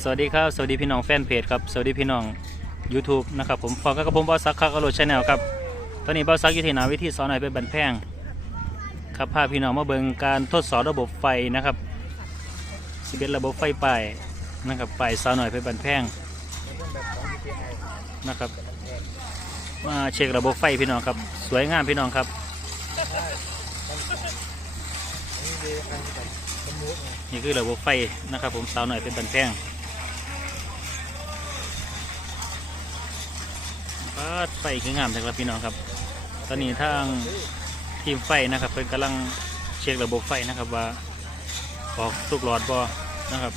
สวัสดีครับ สวัสดีพี่น้องแฟนเพจครับ สวัสดีพี่น้อง YouTube นะครับผมฟองกับผมบอสซักคักอโรชแนลครับ ตอนนี้บอสซักอยู่ที่นาวิธีสอนหน่อยเป็นบันแพงครับพาพี่น้องมาเบิ่งการทดสอบระบบไฟนะครับสิเป็นระบบไฟป่ายนะครับป่ายสาวหน่อยเป็นบันแพงนะครับมาเช็คระบบไฟพี่น้องครับ สวยงามพี่น้องครับ นี่คือระบบไฟนะครับ ผมสาวหน่อยเป็นบันแพงปาดไฟคืองามแต่ครับพี่น้องครับ ตอนนี้ทางทีมไฟนะครับเพิ่นกำลังเช็คระบบไฟนะครับว่าออกทุกหลอดบอนะครับ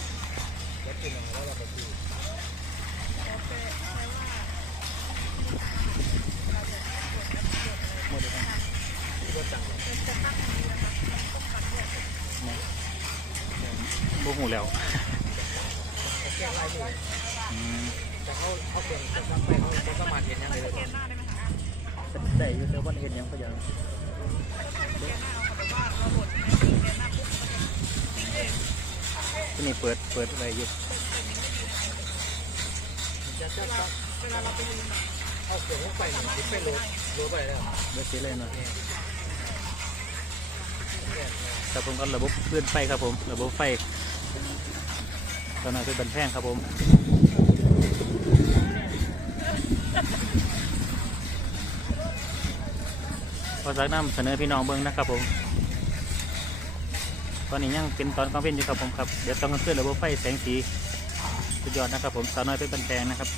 บ่หูแล้วอืมแต่เขาเขาเก่งแต่ทำไปเขาเขาสมาธิยังไงเลยได้อยู่แต่ว่าเห็นยังก็ยังที่นี่เปิดเปิดอะไรอยู่เวลาเราไปยืนเอาเสียงไปเนี่ยติดไปโหลดโหลดไปแล้วเบิดสีเลยหน่อครับผมก็ระบบเลื่อนไฟครับผม ระบบไฟ ตอนนั้นเป็นบันแพงครับผมพอสักน้ำเสนอพี่น้องเบิ้งนะครับผม ตอนนี้ยังเป็นตอนกลางวันอยู่ครับผมครับ เดี๋ยวต้องขึ้นระบบไฟแสงสีสุดยอดนะครับผมสาวน้อยเป็นบันแพงนะครับ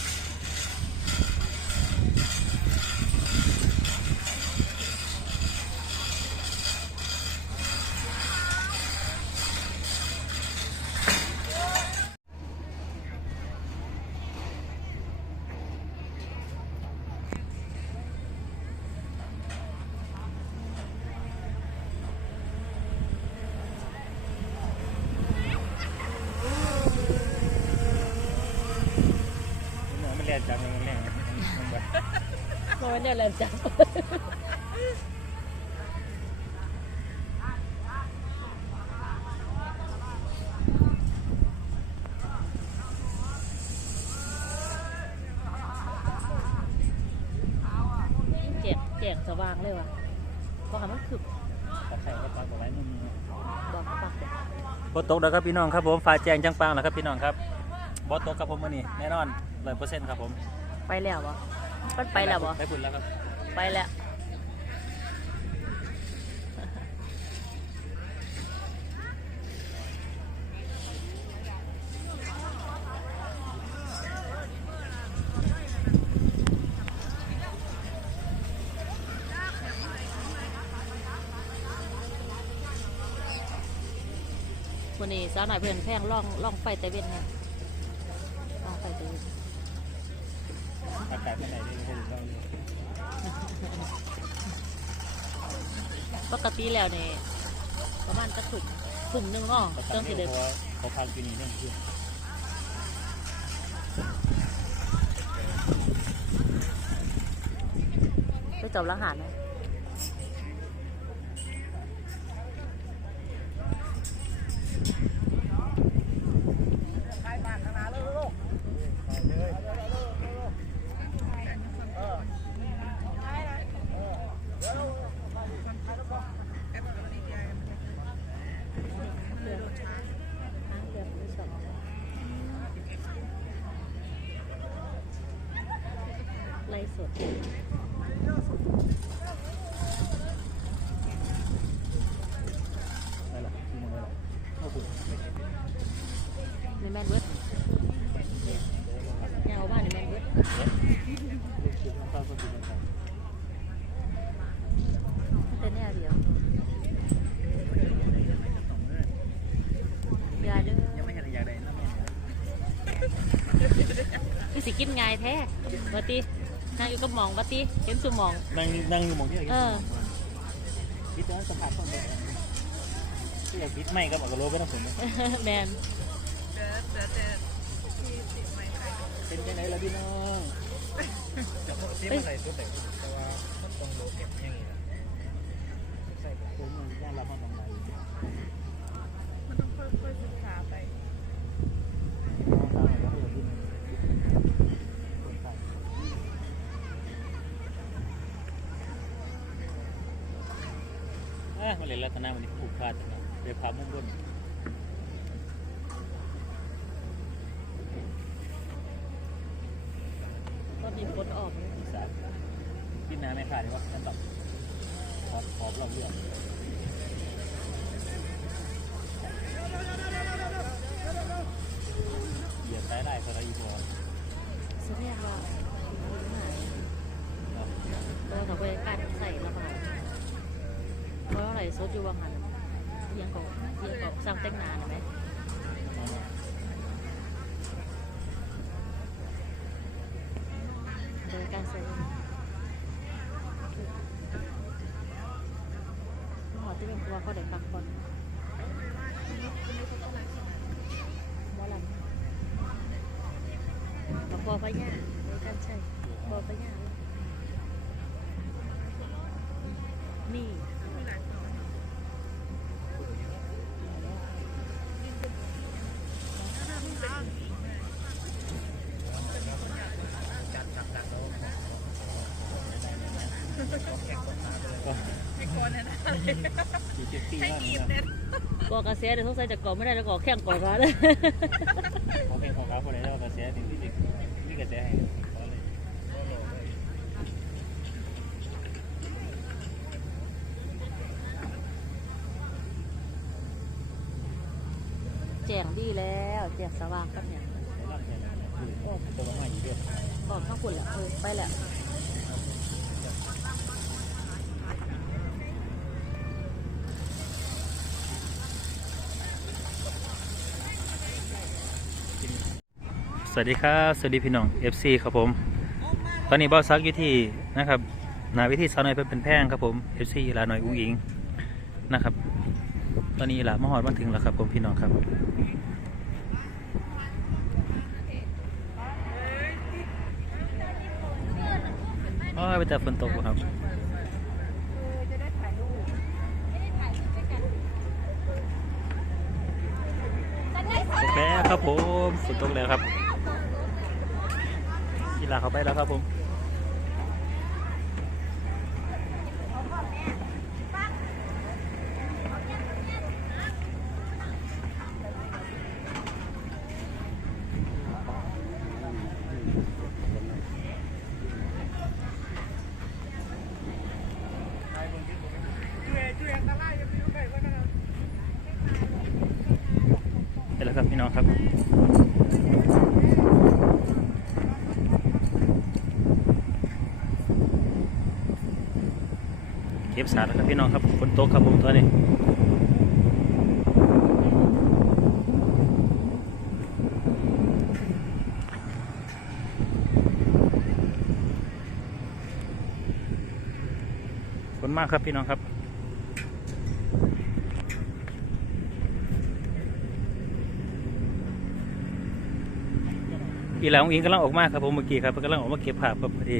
มันแรงจังมันแรงโอ้ยเนี่ยแหละจับเจ็บเจ็บสว่างเลยว่ะบอกให้มันคือตัดใส่กปักไว้นุ่มบอกปักบอตกแล้วครับพี่น้องครับผมฟ้าแจงจังปังแล้วครับพี่น้องครับบอตกครับผมมื่อนี้แน่นอน ร้อยเปอร์เซ็นต์ครับผมไปแล้วบ่มันไปแล้วบ่ไปพุ่นแล้วครับไปแล้ววันนี้สาวหน่อยเพื่อนแพงล่องล่องไฟแต่เว้นไงล่องไฟแต่เว้น อากาศเป็นไหนได้ก็ถึงเราอยู่ปกติแล้วเนี่ยประมาณจะถุกถุ่มหนึงเนาะแต่จังสิทำเด็เพราะว่าเขาพังปีนี้เรื่องที่ไปจบรหัสไหมไล่สดนั่นแหละ ที่มันนั่นแหละโอ้โหในแมนเวิร์ดยาวบ้านในแมนเวิร์ดลูกชิ้นข้าวก็กินกันเป็นแน่เดียวยาเด้อยังไม่เห็นอยากได้น้ำแม่คือสิกินง่ายแท้วัติ นั่งอยู่กับหมองวัติเห็นสุหมอง นั่งนั่งอยู่หมองที่อยากเออ คิดว่าสภาพต้องเป็นที่อยากคิดไม่ก็บอกกับโลไปนะผมแมนเป็นยังไงล่ะพี่น้องที่มันใส่ตัวแต่แต่ว่ามันต้องโหลดเก็บอย่างนี้นะใส่แบบผมมันย่านรับมาทำไรมันต้องค่อยๆศึกษาไป เลยลักษณะมันผูกขาดนะเดี๋ยวพามุ่งบนก็มีคนออกอีสานกินน้ำไม่ขาดนี่วะนั่นตอบขอบขอบเราเลือกเหยียบได้ได้ก็ได้อีกพอแสดงว่าหายเรากับไปการใส่ระบาย เพราะอะไรซดอยู่ว่างหันเอียงก็เอียงก็สร้างแต่งนานไหมโดยการใส่หอที่เป็นตัวเขาได้พักผ่อนหมอลำกับพอพญาโดยการใช้พอพญานี่ สี่สิบปีแล้วนะ ก่อกระแสเดี๋ยวสงสัยจะก่อไม่ได้แล้วก่อแข่งก่อนร้านเลยเขาเป็นของเขาคนไหนแล้วกระแสถึงที่สินี่กระแสให้เขาเลยแจ้งดีแล้วแจ้งสว่างกันเนี่ยร่างแค่นั้นก็ตัวมาอีกเดือนก่อนข้างคุณแหละเออไปแหละ สวัสดีครับ สวัสดีพี่น้อง FC ครับผม ตอนนี้บอสซักอยู่ที่นะครับนาวิธีสาวน้อยเป็นแพงครับผม FC ลาหน่อยอุ้งอิงนะครับ ตอนนี้ลามหอดมาถึงแล้วครับผมพี่น้องครับอ๋อไปแต่ฝนตกครับแล้วครับผมฝนตกแล้วครับ กีฬาเขาไปแล้วครับผมไปแล้วครับพี่น้องครับ ก็บสารแล้วครับพี่น้องครับฝนตกครับผมตอนนี้ฝนมากครับพี่น้องครับอีหลาองอิงกำลังออกมาครับผมเมื่อกี้ครับกำลังออกมาเก็บภาพครับพอดี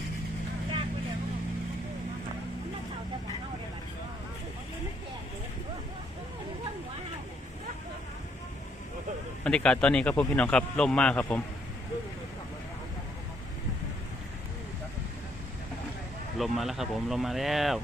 บรรยากาศตอนนี้ครับผมพี่น้องครับร่มมากครับผมลมมาแล้วครับผมลมมาแล้ว